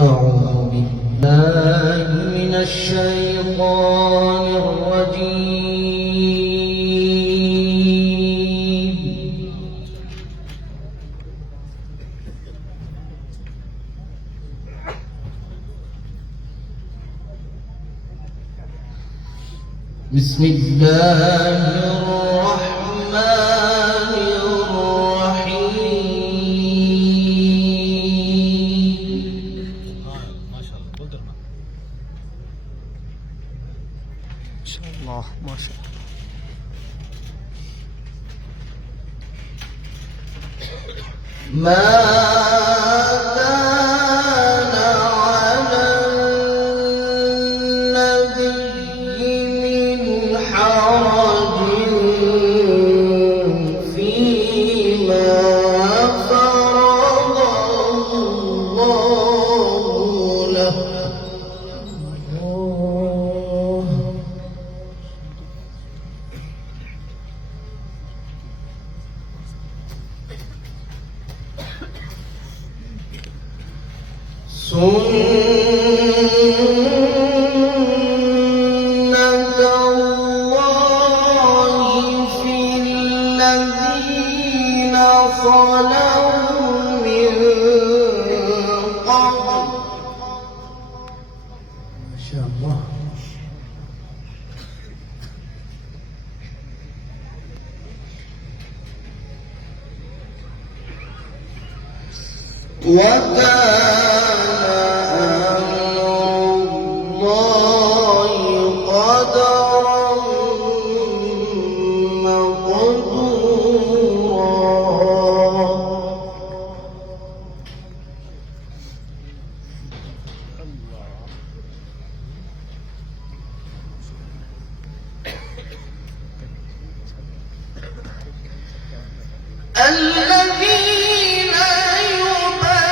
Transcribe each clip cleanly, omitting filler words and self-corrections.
أعوذ بالله من الشيطان الرجيم. بسم الله الرحمن الرحيم. ما شاء الله قدرنا ما شاء الله ما شاء الله. ما كان على النبي من حرج فيما فرض الله له. سنة الله في الذين خلوا من قبل. ما شاء الله. وكان الله قدرا مقدورا. الذين يبلغون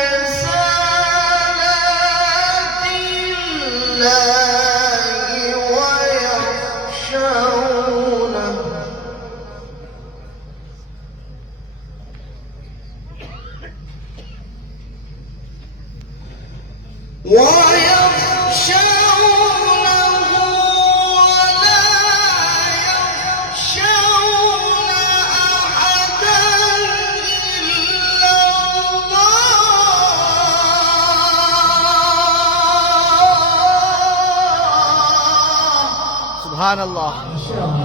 رسالات الله ويخشونه ولا يخشون أحدا إلا الله. سبحان الله.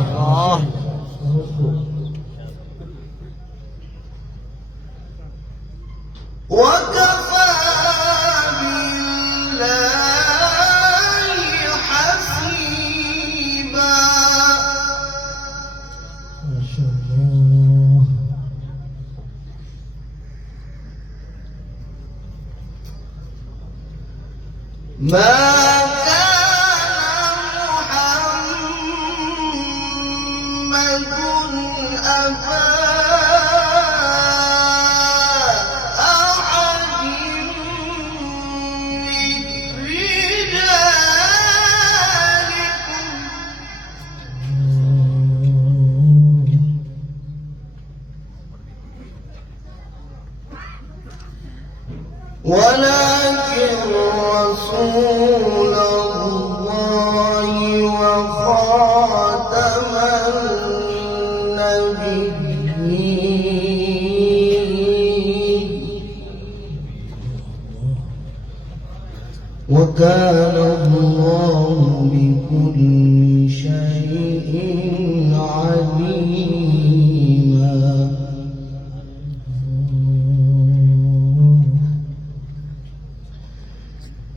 الله. وكفى بالله حسيبا. ما شاء الله. ما كان محمد أبا أحد من رجالكم ولكن رسول الله وخاتم النبيين. وكان الله بكل شيء عليما.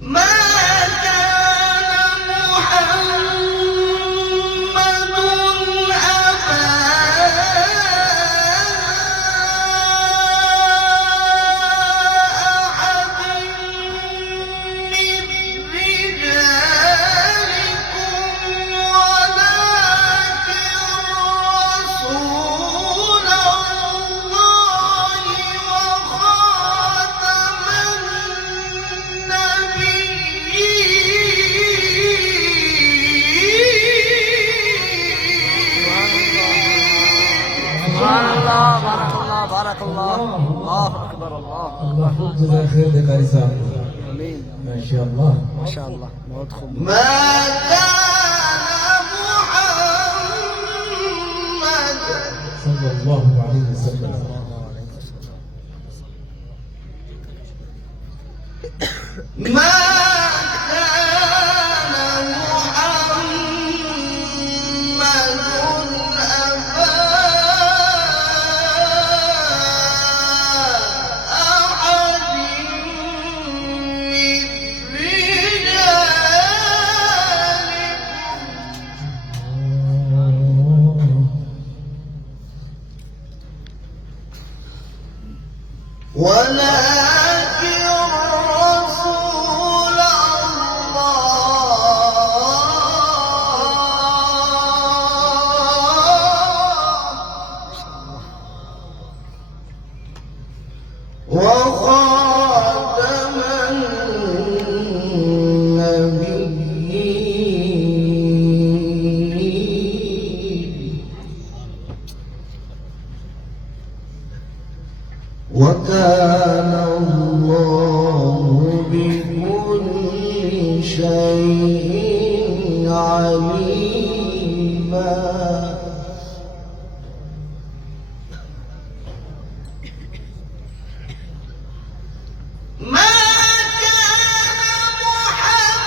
ما كان محمد أبا أحد من رجالكم الله أكبر الله الله يحفظك جزاك خير دي قاري صاحبي آمين ما شاء الله ما شاء الله ما أدخل ما كان محمد صلى الله عليه وسلم ما كان محمد أبا أحد من رجالكم ولكن رسول الله وخاتم النبيين وكان الله بكل شيء عليما ما كان محمد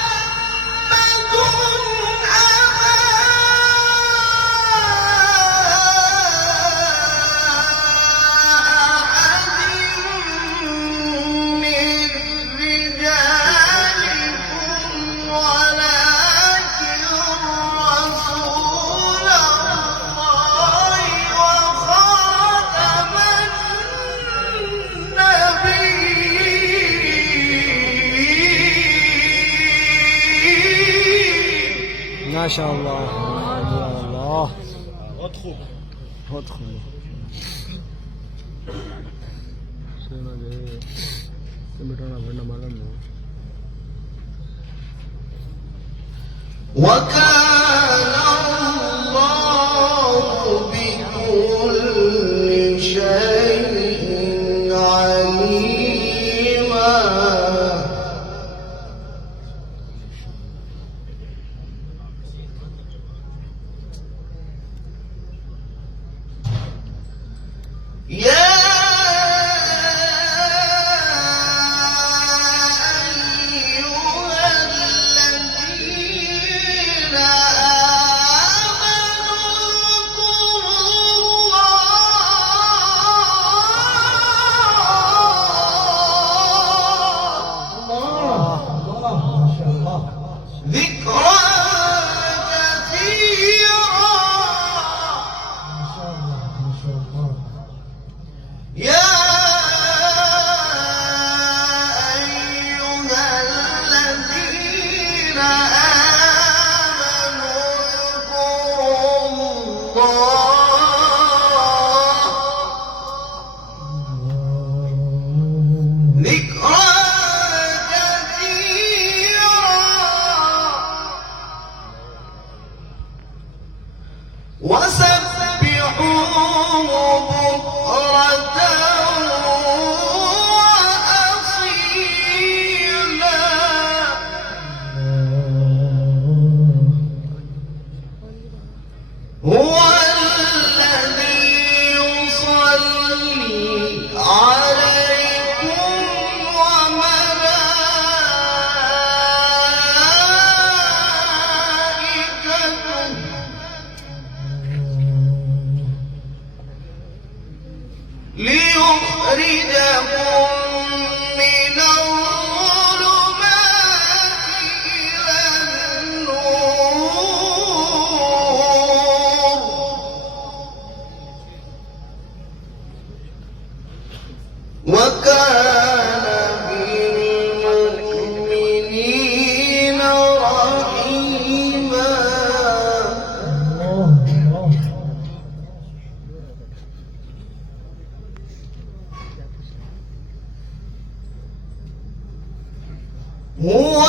ما شاء الله يا الله ادخل أدخل سينا جاي كميرانا بنا مالن وكان الله بكل شيء عليما يا أيها الذين آمنوا اذكروا الله ما شاء الله ذكرى كثيرا ما شاء الله ما شاء الله يا أيها الذين آمنوا اذكروا الله ذكرى كثيرا وسبحوه بكرة وأصيلا هو الذي يصلي عليكم وملائكته ليخرجكم من الظلمات إلى النور وكان بالمؤمنين رحيما هو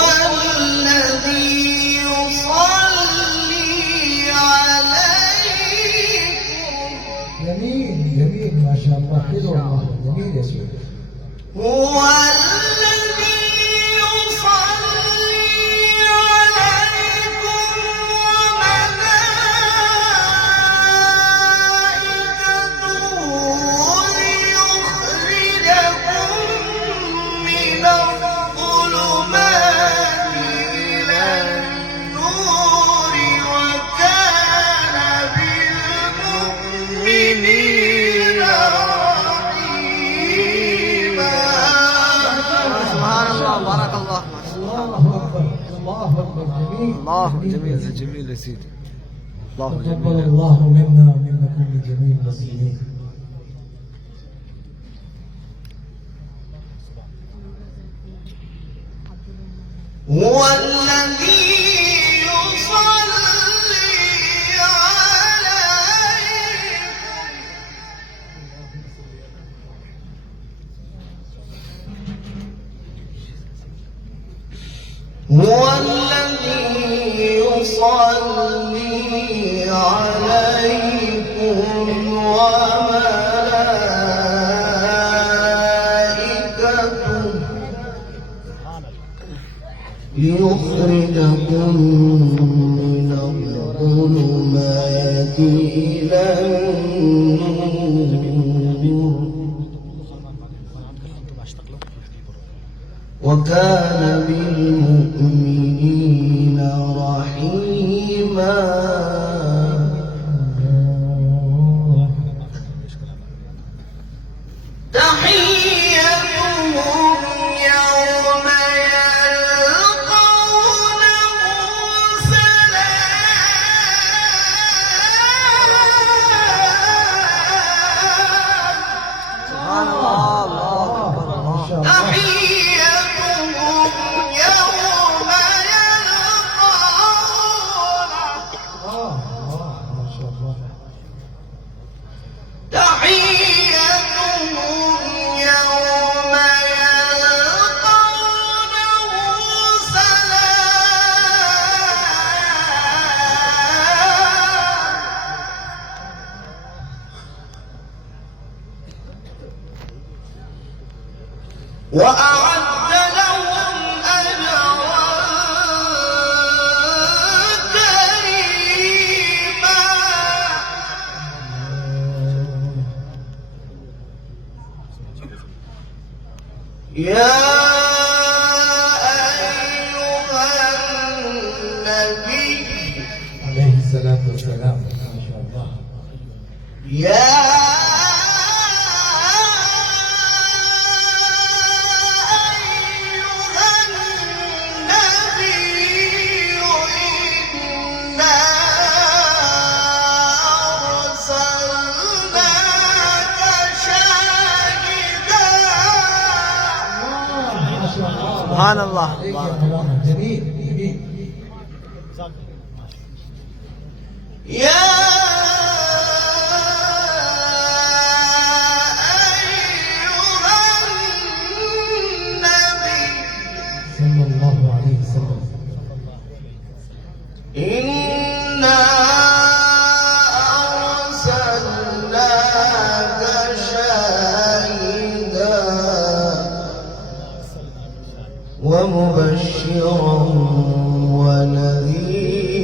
الذي يصلي عليكم جميل جميل ما شاء الله حلو والله جميل يا سيدي. هو الذي يصلي عليكم وملائكته ليخرجكم من الظلمات إلى النور وكان بالمؤمنين رحيما. سبحان الله، بارك الله. الله أكبر الله أكبر. جميل الله جميل جميل يا سيدي. الله تقبل جميل. الله منا ومنكم من جميع المسلمين. هو الذي يصلي عليكم هو الذي يصلي عليكم وملائكته ليخرجكم من الظلمات إلى النور وكان بالمؤمنين رحيما. تحيتهم يوم يلقونه سلام. سبحان الله، الله أكبر. ما شاء الله. تحيتهم يوم يلقونه ما شاء الله. تحيتهم يوم يلقونه سلام. وأعد لهم أجرا كريما. يا أيها النبي عليه الصلاة والسلام. ما شاء الله. يا أيها النبي إنا أرسلناك شاهدا. ما شاء الله. سبحان الله. عليك يا مولانا. جميل جميل. يا أيها النبي صلى الله عليه وسلم. إنا أرسلناك شاهدا ومبشرا ونذيرا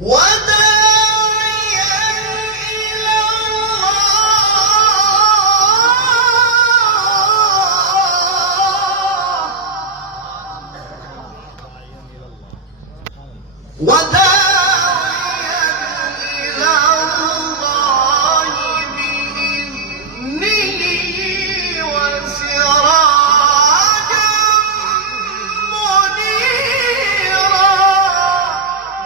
وداعيا إلى الله وداعيا إلى الله بإذنه وسراجا منيرا.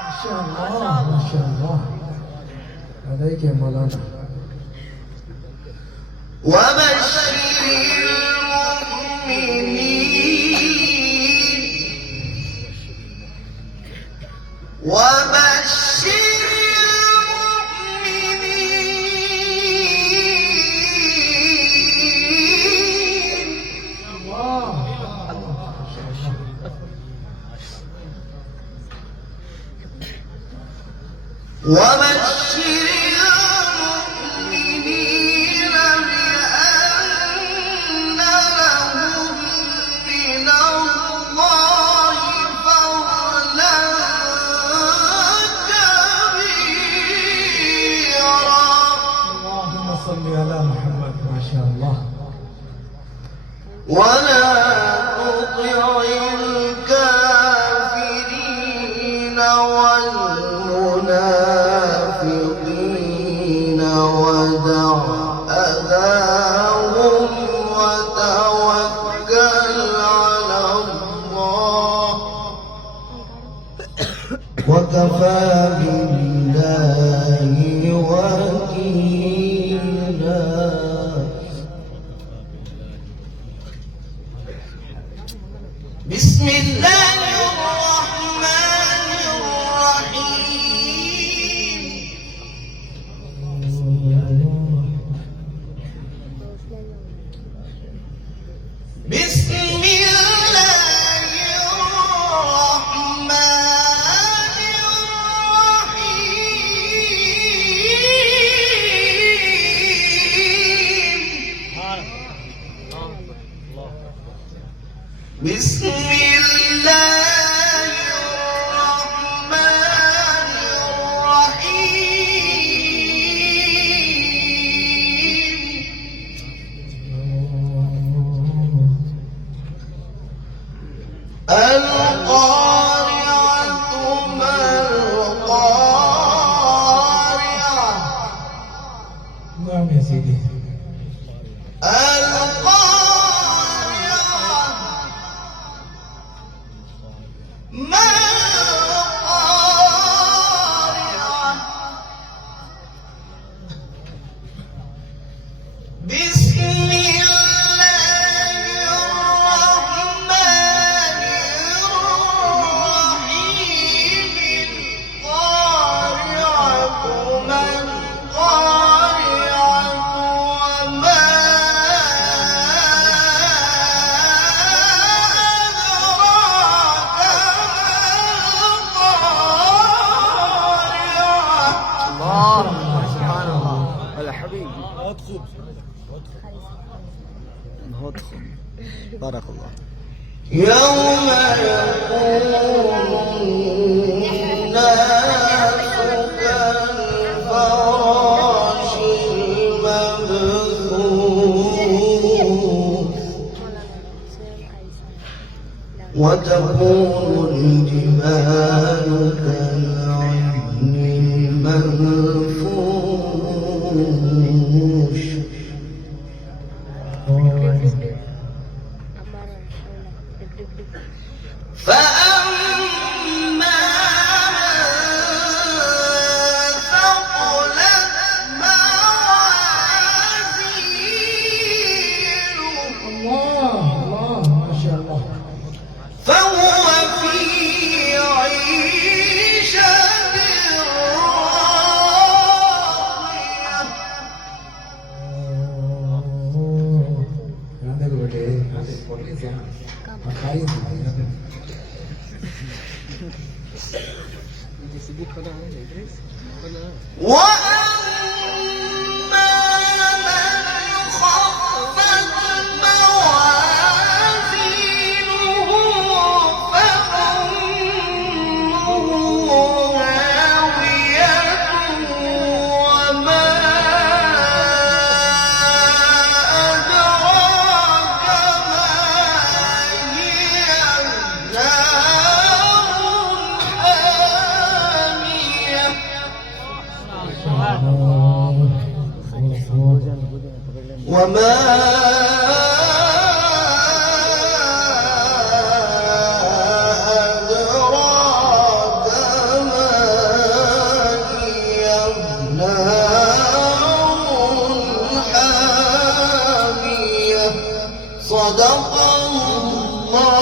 ما شاء الله ما شاء الله. عليك يا مولانا. وبشر المؤمنين وبشر المؤمنين وبشر المؤمنين بأن لهم من الله فضلا كبيرا. اللهم صل على محمد. ما شاء الله. ولا تطع الكافرين والمنافقين ودع أذاهم وتوكل على الله وكفى بالله وكيلا. بسم الله الرحمن الرحيم. بسم الله الرحمن الرحيم. بسم الله الرحمن الرحيم. القارعة ما القارعة. نعم يا سيدي. القارعة ما القارعة. بسم الله الرحمن الرحيم. القارعة ما القارعة وما أدراك ما القارعة. الله سبحان الله. هلا حبيبي ادخل ادخل. بارك الله. يوم يكون الناس كالفراش المبثوث وتكون الجبال كالعهن المنفوش. فأما من ثقلت موازينه الله الله. ما شاء الله. فهو في عيشة راضية. Ada gede, ada polis ya. Pakai itu ya. وأما من خفت موازينه فأمه هاوية وما أدراك ما هي. نار حامية. وما أدراك ما هي. نار حامية. صدق الله